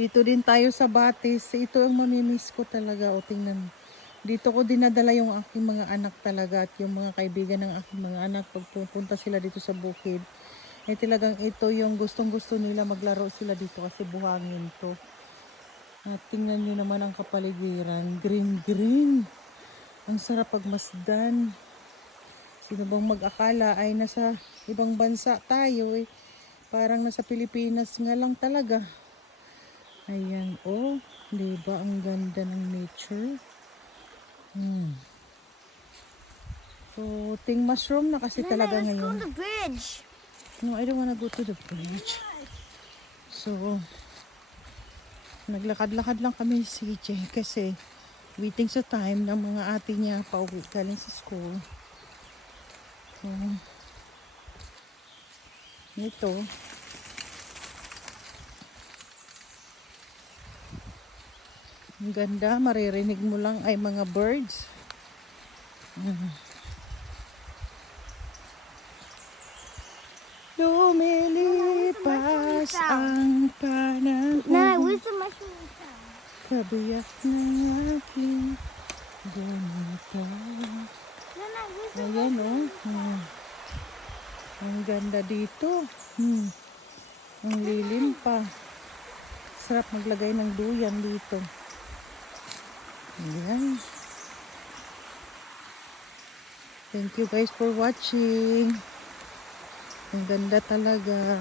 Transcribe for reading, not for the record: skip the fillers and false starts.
Dito din tayo sa Batis. Ito ang mamimiss ko talaga. O tingnan. Dito ko dinadala yung aking mga anak talaga at yung mga kaibigan ng aking mga anak pag pupunta sila dito sa bukid. Eh talagang ito yung gustong gusto nila, maglaro sila dito kasi buhangin to. At tingnan nyo naman ang kapaligiran. Green green. Ang sarap pagmasdan. Sino bang mag-akala ay nasa ibang bansa tayo eh. Parang nasa Pilipinas nga lang talaga. Ayan, oh, diba ang ganda ng nature? So, ting mushroom na kasi talaga Let's go ngayon. to the bridge. No, I don't wanna go to the bridge. So, naglakad-lakad lang kami si CJ kasi waiting sa time ng mga ate niya pauwi galing sa school. So, ito. Ang ganda, maririnig mo lang ay mga birds. Lumilipas ang panahon. Nah, where's the mushroom sound? Kabiyak ng aking ganito. Nana, where's the Ayan oh. Ang ganda dito. Ang lilim pa. Sarap maglagay ng duyan dito. Ayan. Thank you guys for watching. Ang ganda talaga.